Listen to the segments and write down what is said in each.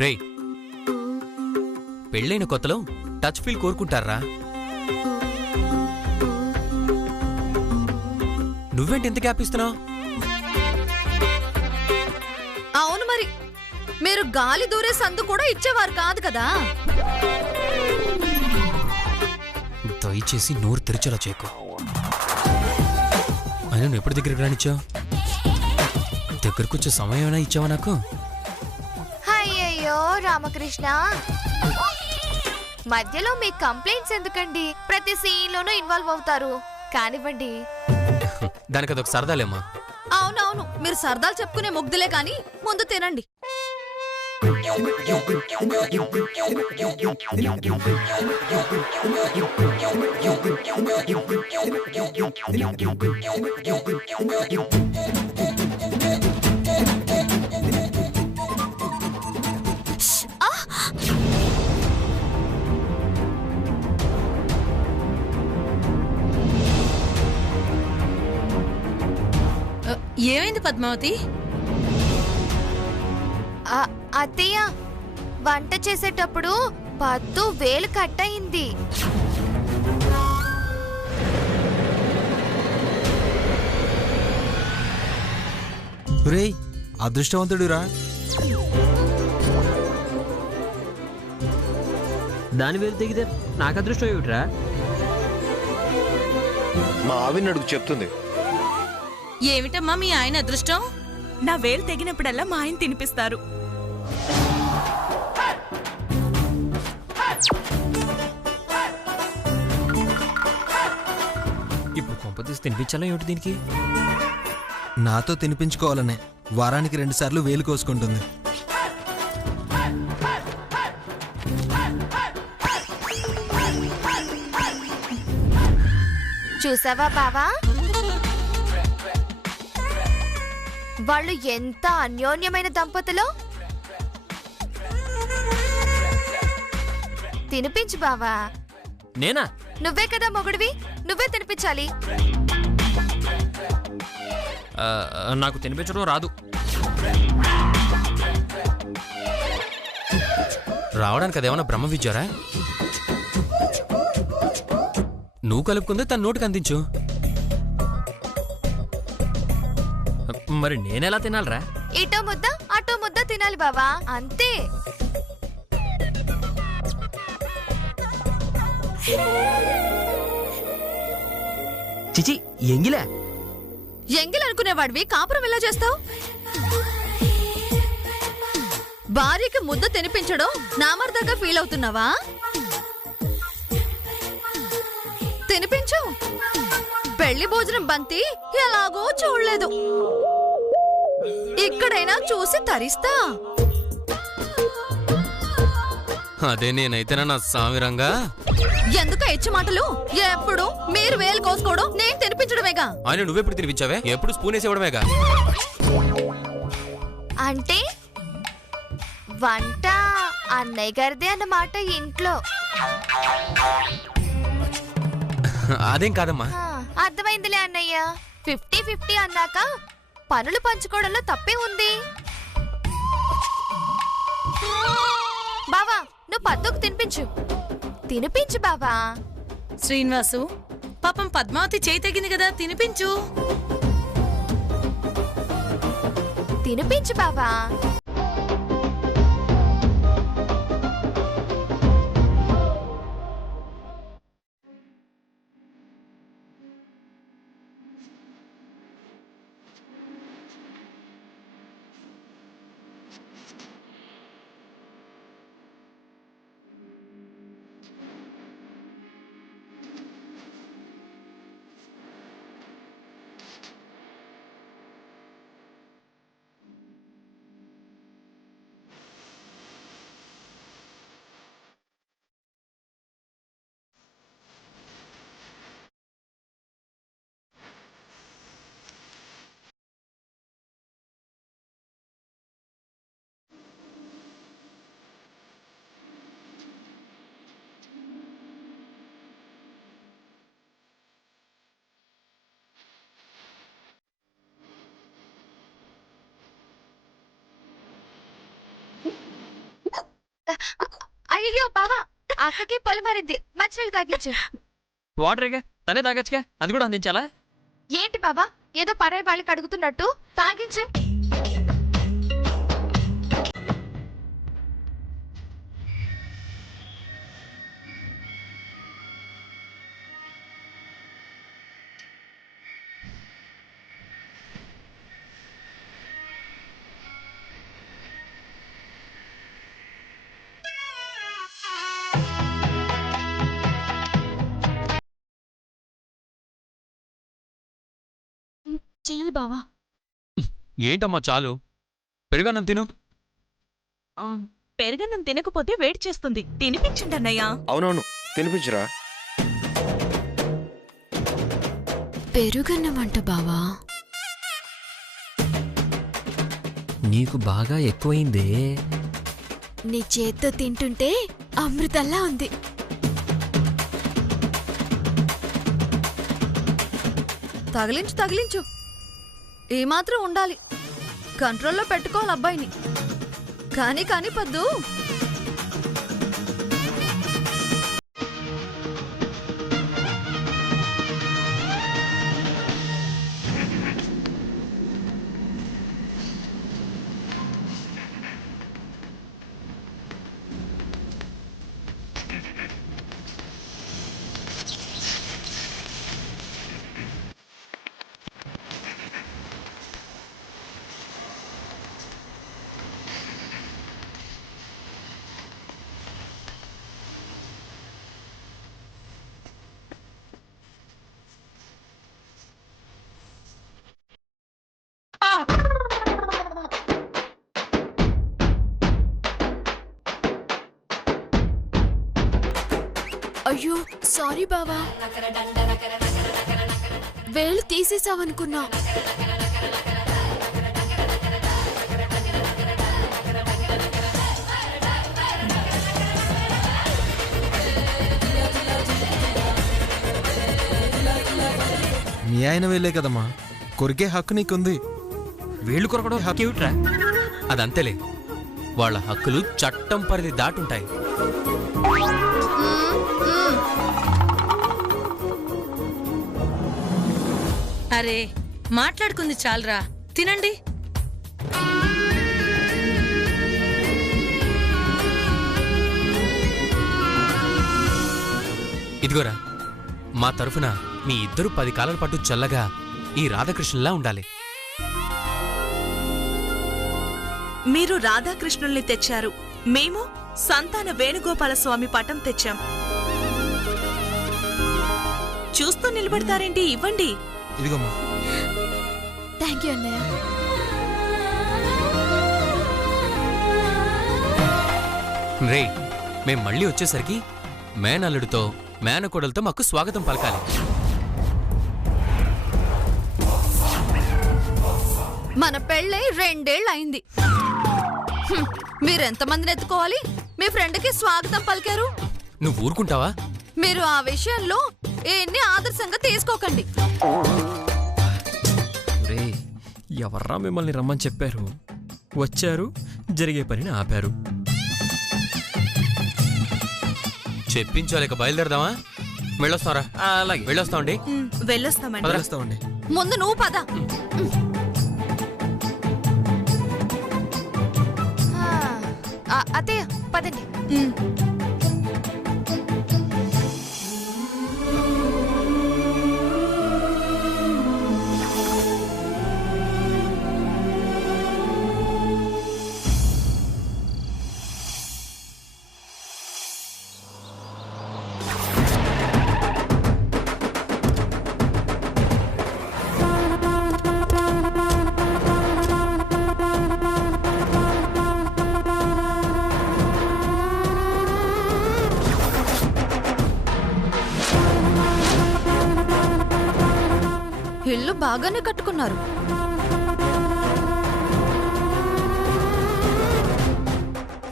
రేయ్, పెళ్ళైన కొత్తలో టచ్ ఫీల్ కోరుకుంటారా? నువ్వేంటి ఎంత గ్యాప్ ఇస్తున్నావు? అవును మరి, మీరు గాలి దూరే సందు కూడా ఇచ్చేవారు కాదు కదా. దయచేసి నోరు తెరిచేలా చేయకు. అయినా నువ్వు ఎప్పుడు దగ్గరికి రానిచ్చావు? దగ్గరకు వచ్చే సమయం ఏమైనా ఇచ్చావా నాకు? అయ్యయ్యో రామకృష్ణ, మధ్యలో మీ కంప్లైంట్స్ ఎందుకండి? ప్రతి సీన్ లోనూ ఇన్వాల్వ్ అవుతారు. కానివ్వండి. దానికి అదొక సరదాలేమ్మా. అవునవును, మీరు సరదాలు చెప్పుకునే ముగ్ధులే కాని ముందు తినండి. ఏమైంది పద్మావతి? అత్తయ్య, వంట చేసేటప్పుడు పద్దు వేలు కట్ అయింది. రేయ్, అదృష్టవంతుడురా. దాని వేలు తెగితే నాకు అదృష్టం ఏమిట్రా? మా ఆవిని అడుగు చెప్తుంది. ఏమిటమ్మా మీ ఆయన అదృష్టం? నా వేలు తెగినప్పుడల్లా మా ఆయన తినిపిస్తారు. ఇప్పుడు కొంపతీసి తినిపించాలా ఏమిటి దీనికి? నాతో తినిపించుకోవాలనే వారానికి 2 సార్లు వేలు కోసుకుంటుంది. చూసావా బావా, వాళ్ళు ఎంత అన్యోన్యమైన దంపతులు. తినిపించు బావా. నేనా? నువ్వే కదా మొగుడివి, నువ్వే తినిపించాలి. నాకు తినిపించడం రాదు. రావడానికి అదేమన్నా బ్రహ్మ విద్యారా? నువ్వు కలుపుకుందే తన నోటికి అందించు. మరి నేనెలా తినాలరా? ఇటో ముద్ద అటో ముద్ద తినాలి బావా, అంతే. చిచి, ఎంగిలే. ఎంగిలనుకునేవాడివి కాపురం ఎలా చేస్తావు? భార్యకి ముద్ద తినిపించడం నామర్దంగా ఫీల్ అవుతున్నావా? తినిపించు. పెళ్లి భోజనం బంతి ఎలాగో చూడలేదు, ఇక్కడైనా చూసి తరిస్తా. అదే నేనైతేనా నా సామిరంగా? ఎందుకు ఇచ్చి మాటలు? ఎప్పుడు మీరు వేలు కోసుకోవడం, నేను తినిపించడమేగా. ఆయన నువ్వెప్పుడు తినిపించావే? ఎప్పుడు స్పూన్ వేసేవడమేగా. అంటే వంట అన్నయ్య గారిదే అన్నమాట ఇంట్లో. అదేం కాదమ్మా. అర్థమైందిలే అన్నయ్య. 50-50 అన్నాక పనులు పంచుకోవడంలో తప్పే ఉంది. బావా, నువ్వు పద్దుకు తినిపించు. తినిపించు బావా. శ్రీనివాసు, పాపం పద్మావతి చేయి తగ్గింది కదా, తినిపించు. తినిపించు బావా. అయ్యో బావా అక్కకి పొలి మారింది మంచినీళ్ళు తాగించు. వాటరేగా తనే తాగచ్చుగా, అది కూడా అందించాలా? ఏంటి బావా ఏదో పరాయి వాళ్ళకి అడుగుతున్నట్టు తాగించు. చెయ్యి బావా. ఏంటమ్మా చాలు, పెరుగన్నం తిను. పెరగన్నం తినకపోతే వేడి చేస్తుంది. తినిపించండి అన్నయ్య. అవునవును, తినిపించరా. పెరుగన్నమంట బావా. నీకు బాగా ఎక్కువైందే. నీ చేత్తో తింటుంటే అమృతంలా ఉంది. తగిలించు తగిలించు, ఏమాత్రం ఉండాలి. కంట్రోల్లో పెట్టుకోవాలి అబ్బాయిని. కానీ కానీ పద్దు. అయ్యో సారీ బావా, వేలు తీసేసావనుకున్నా. మీ ఆయన వేలే కదమ్మా, కొరికే హక్కు నీకుంది. వేళ్ళు కొరకడం హక్కేమిట్రా? అదంతేలే, వాళ్ళ హక్కులు చట్టం పరిధి దాటుంటాయి. అరే మాట్లాడుకుంది చాలరా, తినండి. ఇదిగోరా, మా తరఫున మీ ఇద్దరు 10 కాలాల పాటు చల్లగా ఈ రాధాకృష్ణుల్లా ఉండాలి. మీరు రాధాకృష్ణుల్ని తెచ్చారు, మేము సంతాన వేణుగోపాల స్వామి పటం తెచ్చాం. చూస్తూ నిలబడతారేంటి? ఇవ్వండి. ఇదిగోమ్మా. థ్యాంక్ యూ అన్నయ్య. రే, మేం మళ్ళీ వచ్చేసరికి మేనల్లుడితో మేనకోడలతో మాకు స్వాగతం పలకాలి. మన పెళ్ళై 2 ఏళ్ళు అయింది. మీరెంతమందిని ఎత్తుకోవాలి? మీ ఫ్రెండ్కి స్వాగతం పలికారు. నువ్వు ఊరుకుంటావా? మీరు ఆ విషయంలో ఎన్ని ఆదర్శంగా తీసుకోకండి. ఎవర్రా మిమ్మల్ని రమ్మని చెప్పారు? వచ్చారు, జరిగే పనిని ఆపారు. చెప్పించాలేక బయలుదేరదామా? వెళ్ళొస్తారా? అలాగే వెళ్ళొస్తామండి. వెళ్ళొస్తామండి. వదిలేస్తామండి. ముందు నువ్వు పద. అత్తయ్య పదండి. ఇల్లు బాగానే కట్టుకున్నారు.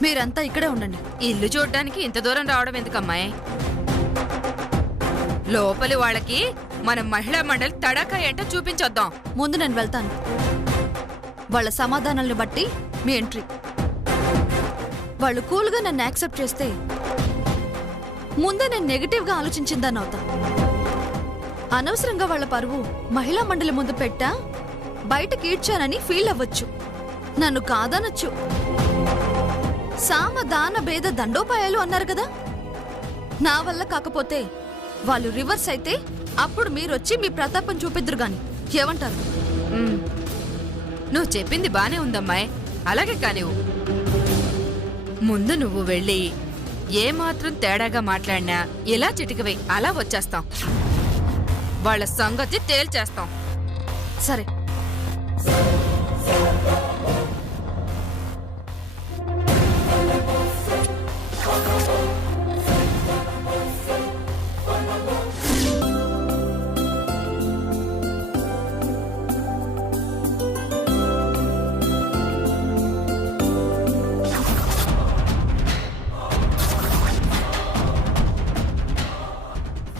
మీరంతా ఇక్కడే ఉండండి. ఇల్లు చూడ్డానికి ఇంత దూరం రావడం ఎందుకమ్మాయి? లోపలి వాళ్ళకి మన మహిళా మండలి తడాకా ఏంటో చూపించొద్దాం. ముందు నేను వెళ్తాను. వాళ్ళ సమాధానాలను బట్టి మీ ఎంట్రీ. వాళ్ళు కూల్గా నన్ను యాక్సెప్ట్ చేస్తే ముందే నేను నెగటివ్గా ఆలోచించిందని అవుతా. అనవసరంగా వాళ్ళ పరువు మహిళా మండలి ముందు పెట్టా బయటకి ఈడ్చానని ఫీల్ అవ్వచ్చు, నన్ను కాదనొచ్చు. సామ దాన భేద దండోపాయాలు అన్నారు కదా, నా వల్ల కాకపోతే వాళ్ళు రివర్స్ అయితే అప్పుడు మీరొచ్చి మీ ప్రతాపం చూపిద్దురు గాని. ఏమంటారు? నువ్వు చెప్పింది బానే ఉందమ్మాయి, అలాగే కానివ్వు. ముందు నువ్వు వెళ్ళి ఏమాత్రం తేడాగా మాట్లాడినా ఇలా చిటికవే అలా వచ్చేస్తాం. వాళ్ళ సంగతి తేల్చేస్తాం. సరే.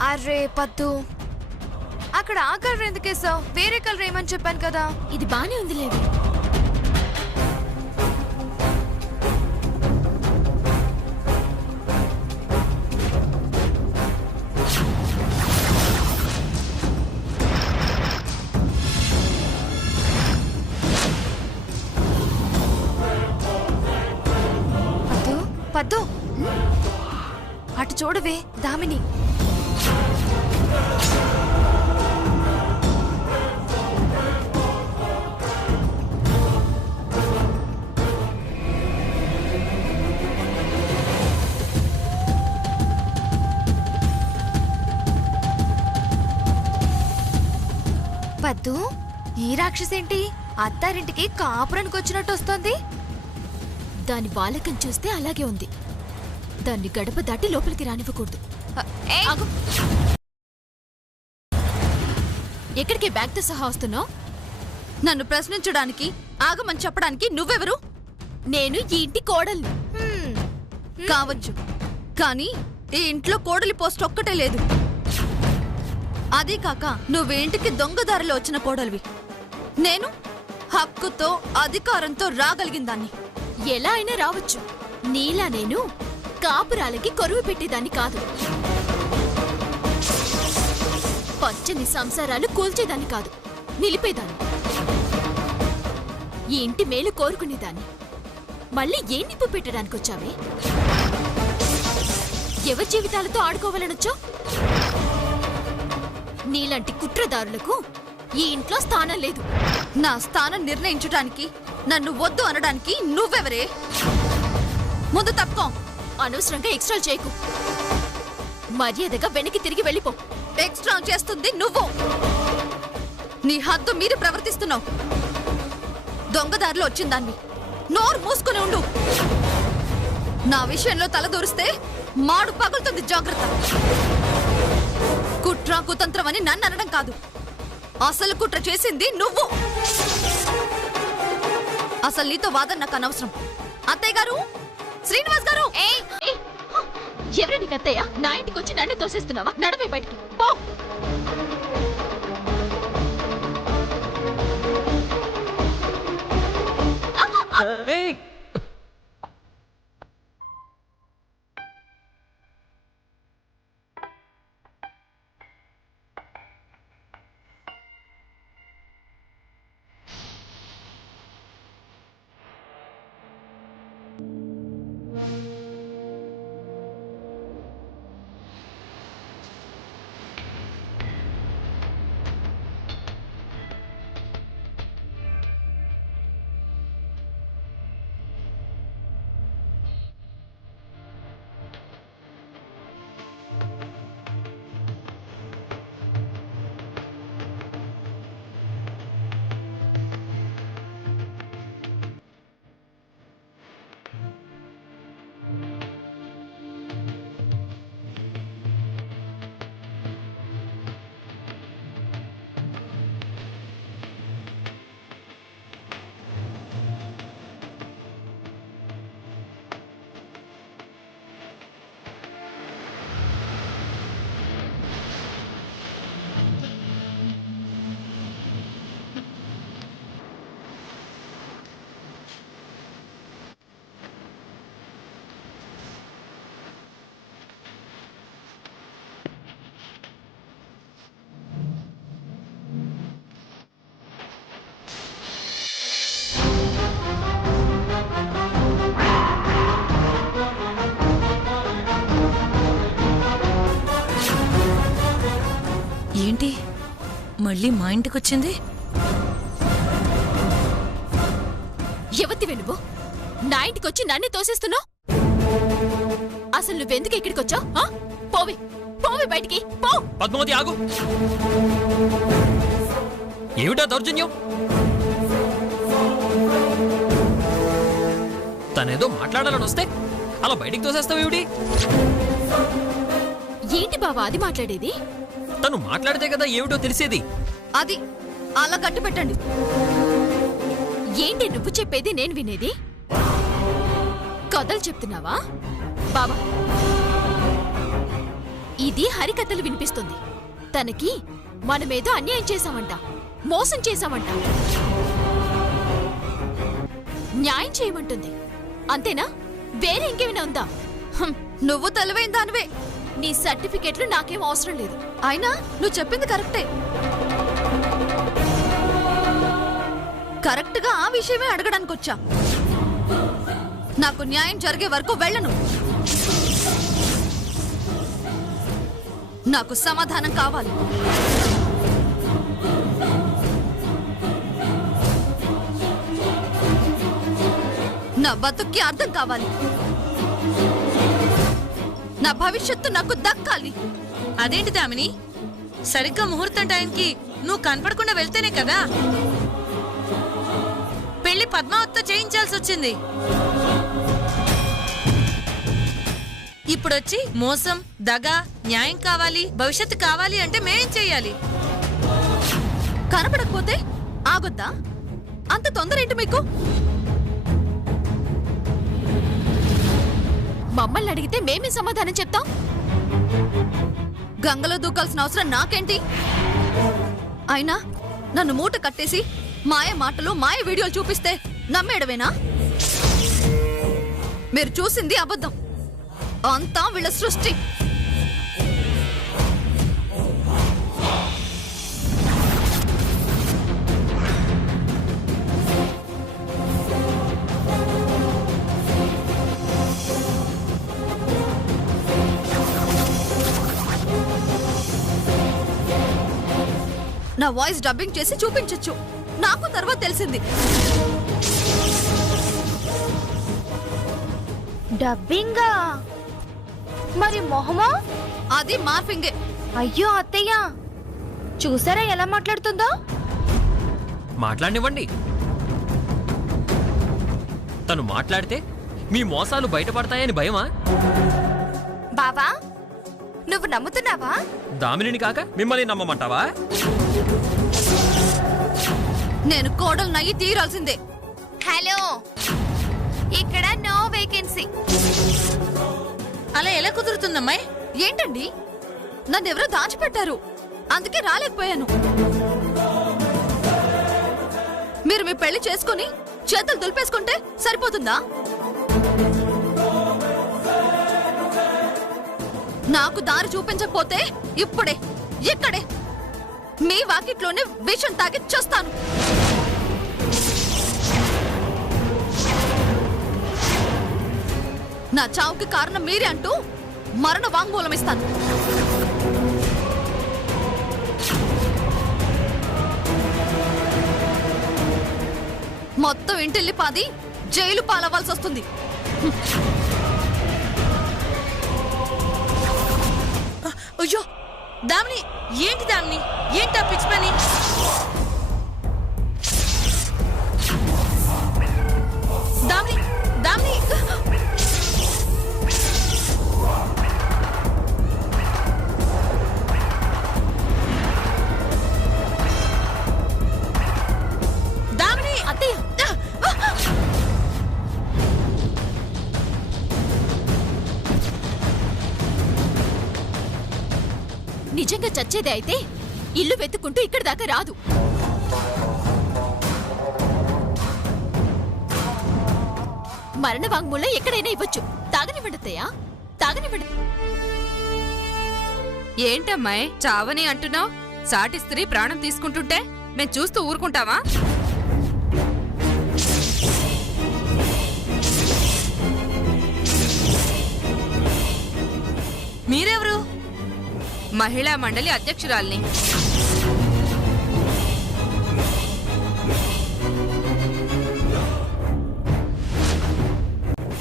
అరే పద్దు, అక్కడ ఆ కలర్ ఎందుకేసావు? వేరే కలర్ ఏమని చెప్పాను కదా. ఇది బానే ఉంది లేవి. పద్దు పద్దు, అటు చూడవే దామిని. పద్దు, ఈ రాక్షసేంటి అత్తారింటికి కాపురానికి వచ్చినట్టు వస్తోంది? దాని బాలకం చూస్తే అలాగే ఉంది. దాన్ని గడప దాటి లోపలికి రానివ్వకూడదు. ఆగు. ఎక్కడికి బ్యాగ్తో సహా వస్తున్నావు? నన్ను ప్రశ్నించడానికి, ఆగమని చెప్పడానికి నువ్వెవరు? నేను ఈ ఇంటి కోడల్ని. కావచ్చు, కానీ ఈ ఇంట్లో కోడలి పోస్ట్ ఒక్కటే లేదు. అదే కాక నువ్వేంటికి దొంగదారిలో వచ్చిన కోడలివి. నేను హక్కుతో అధికారంతో రాగలిగిన దాన్ని. ఎలా అయినా రావచ్చు. నీలా నేను కాపురాలకి కొరువు పెట్టేదాన్ని కాదు. పచ్చని సంసారాలు కూల్చేదాన్ని కాదు, నిలిపేదాన్ని. ఈ ఇంటి మేలు కోరుకునేదాన్ని. మళ్ళీ ఏ నిప్పు పెట్టడానికి వచ్చావే? ఎవరి జీవితాలతో ఆడుకోవాలనొచ్చో? నీలాంటి కుట్రదారులకు ఈ ఇంట్లో స్థానం లేదు. నా స్థానం నిర్ణయించడానికి, నన్ను వద్దు అనడానికి నువ్వెవరే? ముందు తప్పుకో. అనవసరంగా ఎక్స్ట్రా చేయకు. మర్యాదగా వెనక్కి తిరిగి వెళ్ళిపో. ఎక్స్ట్రా చేస్తుంది నువ్వు. నీ హద్దు మీరు ప్రవర్తిస్తున్నావు. దొంగదారిలో వచ్చిందాన్ని. నోరు మూసుకుని ఉండు. నా విషయంలో తలదూరిస్తే మాడు పగులుతుంది, జాగ్రత్త. కుట్ర కుతంత్రం అని నన్ను అనడం కాదు, అసలు కుట్ర చేసింది నువ్వు. అసలు నీతో వాదన నాకు అనవసరం. అత్తయ్య గారు, శ్రీనివాస్ గారు. ఎవరు నీకు అత్తయ్య? నా ఇంటికి వచ్చి నన్ను తోసేస్తున్నావా? నడవే బయటికి పో. ఇదేంటి మళ్ళీ మా ఇంటికొచ్చింది? ఎవత్తివే నువ్వు? నా ఇంటికొచ్చి నన్ను తోసేస్తున్నావు? అసలు నువ్వెందుకు ఇక్కడికి వచ్చావు? పోవి పోవి బయటికి పో. పద్మావతి ఆగు. ఏమిటా దౌర్జన్యం? తనేదో మాట్లాడాలని వస్తే అలా బయటికి తోసేస్తావేమిటి? ఏంటి బావా అది మాట్లాడేది? తను మాట్లాడితే కదా ఏమిటో తెలిసేది. అది అలా గట్టు పెట్టండి. ఏంటి నువ్వు చెప్పేది నేను వినేది? కథలు చెప్తున్నావా బావా? ఇది హరికథలు వినిపిస్తుంది. తనకి మనమేదో అన్యాయం చేశామంట, మోసం చేశామంట. న్యాయం చేయమంటుంది అంతేనా? వేరే ఇంకేమైనా ఉందా? నువ్వు తెలివైన దానివే. నీ సర్టిఫికెట్లు నాకేం అవసరం లేదు. అయినా నువ్వు చెప్పింది కరెక్టే. కరెక్ట్గా ఆ విషయమే అడగడానికి వచ్చా. నాకు న్యాయం జరిగే వరకు వెళ్ళను. నాకు సమాధానం కావాలి. నా బతుక్కి అర్థం కావాలి. నా భవిష్యత్తు నాకు దక్కాలి. అదేంటి దామిని, సరిగ్గా ముహూర్తం టైంకి నువ్వు కనపడకుండా వెళ్తేనే కదా పెళ్లి పద్మావతితో చేయించాల్సి వచ్చింది. ఇప్పుడొచ్చి మోసం, దగ, న్యాయం కావాలి, భవిష్యత్తు కావాలి అంటే మేమేం చెయ్యాలి? కనపడకపోతే ఆగొద్దా? అంత తొందర ఏంటి మీకు? మమ్మల్ని అడిగితే మేమే సమాధానం చెప్తాం. గంగలో దూకాల్సిన అవసరం నాకేంటి? అయినా నన్ను మూట కట్టేసి మాయ మాటలు, మాయ వీడియోలు చూపిస్తే నమ్మేయడమేనా? మీరు చూసింది అబద్ధం. అంతా వీళ్ళ సృష్టి. నా వాయిస్ డబ్బింగ్ చేసి చూపించొచ్చు. నాకు తర్వాత తెలిసింది. డబ్బింగా? మరి మొహమా? అది మార్ఫింగే. అయ్యో అత్తయ్య, చూసారా ఎలా మాట్లాడుతుందో? మాట్లాడనివ్వండి. తను మాట్లాడితే మీ మోసాలు బయటపడతాయని భయమా? బావా, నువ్వు నమ్ముతున్నావా? దామినిని కాక మిమ్మల్ని నమ్మమంటావా? నేను కోడలు నయ్యి తీరాల్సిందే. హలో, ఇక్కడ నో వేకెన్సీ. అలా ఎలా కుదురుతుందమ్మాయి? ఏంటండి, నన్ను ఎవరో దాచిపెట్టారు, అందుకే రాలేకపోయాను. మీరు మీ పెళ్లి చేసుకుని చేతులు దులిపేసుకుంటే సరిపోతుందా? నాకు దారి చూపించకపోతే ఇప్పుడే ఇక్కడే మీ వాకిట్లోనే విషం తాగి చేస్తాను. నా చావుకి కారణం మీరే అంటూ మరణ వాంగ్మూలం ఇస్తాను. మొత్తం ఇంటిల్లి పాది జైలు పాలవ్వాల్సి వస్తుంది. అయ్యో దామిని, ఏంటి దామిని, ఏంటా పిచ్చి పని? దామిని, దామిని, దామిని, అత్తయ్య, నిజంగా చచ్చేదే అయితే ఇల్లు వెతుక్కుంటూ ఇక్కడి దాకా రాదు. మరణ వాంగ్మూలం ఎక్కడైనా ఇవ్వచ్చు. తాగనివ్వండితయ్యా, తాగనివ్వండి. ఏంటమ్మాయి చావని అంటున్నావు? సాటి స్త్రీ ప్రాణం తీసుకుంటుంటే మేం చూస్తూ ఊరుకుంటావా? మీరెవరు? మహిళా మండలి అధ్యక్షురాల్ని.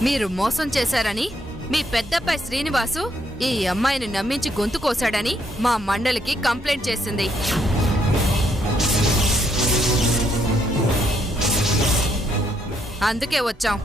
మీరు మోసం చేశారని మీ పెద్దబ్బాయి శ్రీనివాసు ఈ అమ్మాయిని నమ్మించి గొంతు కోశాడని మా మండలికి కంప్లైంట్ చేసింది. అందుకే వచ్చాం.